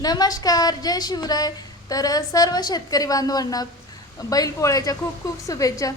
नमस्कार जय शिवराय. तर सर्व शेतकरी बांधवांना बैलपोळ्याच्या खूप खूप शुभेच्छा.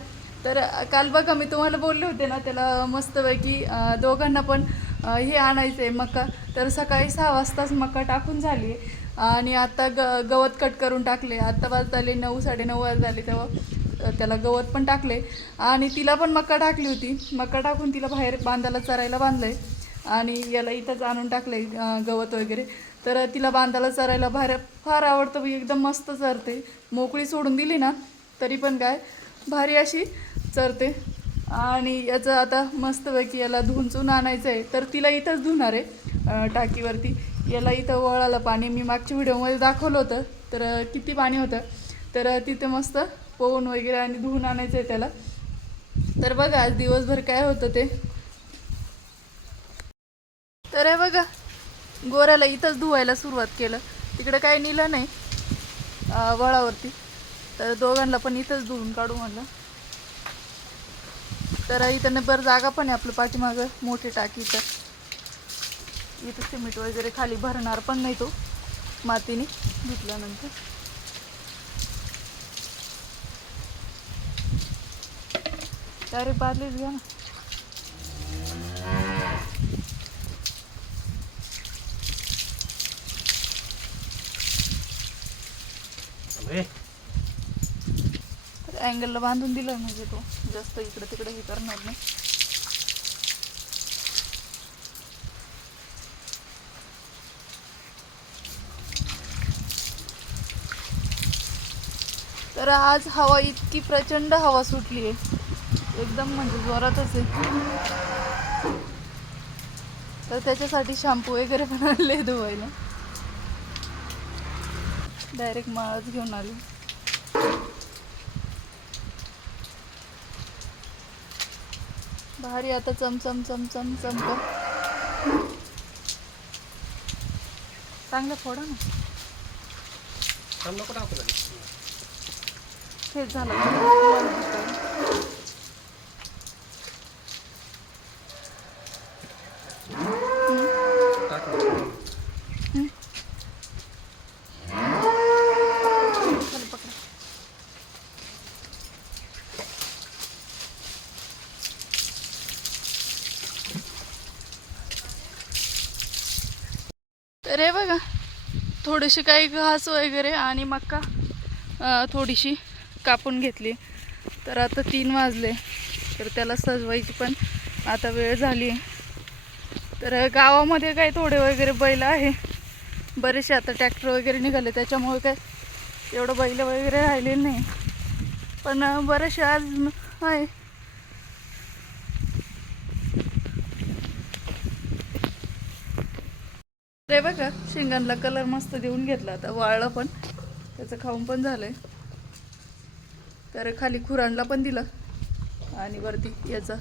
तर काल बघा मी तुम्हाला बोलले होते ना त्याला मस्तपैकी दोघांना पण हे आणायचं आहे मका. तर सकाळी सहा वाजताच मका टाकून झाली. आणि आता ग गवत कट करून टाकले. आत्ता वाज झाले नऊ साडेनऊ वाज झाले तेव्हा त्याला गवत पण टाकले. आणि तिला पण मका टाकली होती. मका टाकून तिला बाहेर बांधायला चरायला बांधलं आहे आणि याला इथंच आणून टाकले गवत वगैरे. तर तिला बांधायला चरायला भार फार आवडतं एकदम मस्त चरते. मोकळी सोडून दिली ना तरी पण काय भारी अशी चरते. आणि याचं आता मस्तपैकी याला धुंचून चून आणायचं आहे तर तिला इथंच धुणार आहे टाकीवरती. याला इथं वळालं पाणी मी मागच्या व्हिडिओमध्ये दाखवलं होतं. तर किती पाणी होतं. तर तिथे मस्त पोहून वगैरे आणि धुवून आणायचं आहे त्याला. तर बघा आज दिवसभर काय होतं ते. तर हे बघा गोऱ्याला इथंच धुवायला सुरुवात केलं. तिकडं काही नेलं नाही वळावरती. तर दोघांना पण इथंच धुवून काढू म्हणलं. तर इथं बरं जागा पण आहे आपलं पाठीमागं मोठी टाकी तर इथं सिमेंट वगैरे खाली भरणार पण नाही तो मातीने धुतल्यानंतर. डायरेक्ट बादलीच घ्या ना अबे, तर अँगलला बांधून दिलं म्हणजे तो जास्त इकडे तिकडे हे करणार नाही. तर आज हवा इतकी प्रचंड हवा सुटली आहे. एकदम म्हणजे जोरातच आहे. तर त्याच्यासाठी शॅम्पू वगैरे पण आणले धुवायला. डायरेक्ट माळच घेऊन आली. भारी आता चमचम चमचम चमक चांगलं फोडा ना. झालं. तर हे बघा थोडीशी काही घास वगैरे आणि मका थोडीशी कापून घेतली. तर आता तीन वाजले तर त्याला सजवायची पण आता वेळ झाली. तर गावामध्ये काही थोडे वगैरे बैल आहे. बरेचसे आता ट्रॅक्टर वगैरे निघाले त्याच्यामुळे काय एवढं बैल वगैरे राहिलेलं नाही. पण बरेचसे आज आहे. ते बघा शेंगांना कलर मस्त देऊन घेतला आता. वाळलं पण. त्याचं खाऊन पण झालंय. तर खाली खुरांना पण दिलं. आणि वरती याचं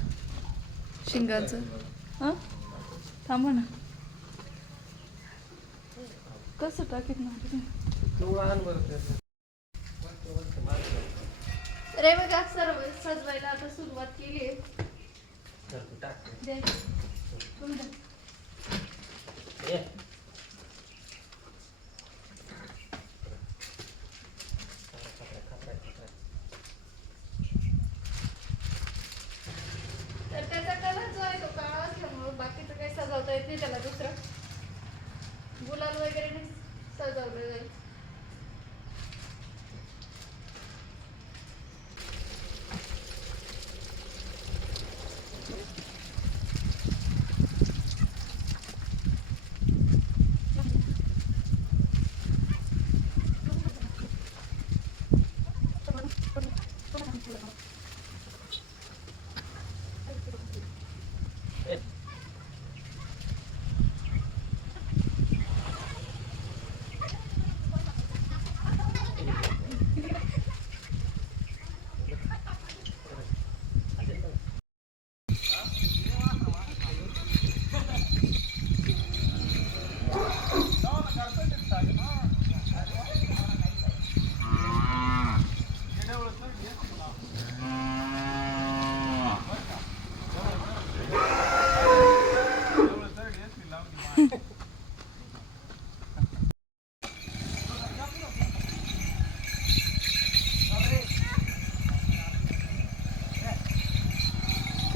शिंगांचं. हां? थांबा ना. कसं टाकीत ना. रे बघा सर्व सजवायला आता सुरुवात केली आहे धर तू टाक. द्या. तुम्ही द्या. ये. तर त्याचा कलर जो आहे तो काळा असल्यामुळं बाकीचं काही सजवता येत नाही त्याला दुसरं. गुलाल वगैरे नाही सजवलं जाईल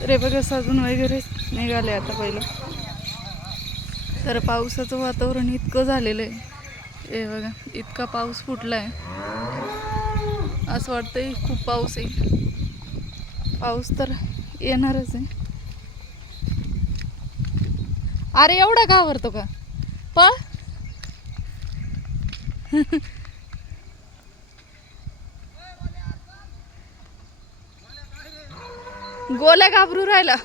रे बघा साजून वगैरे निघाले आता पहिलं. तर पावसाचं वातावरण इतकं झालेलं आहे. हे बघा इतका पाऊस फुटला आहे असं वाटतंय खूप पाऊस आहे. पाऊस तर येणारच आहे. अरे एवढा घाबरतो का? पळ. गोल्या घाबरू राहिला.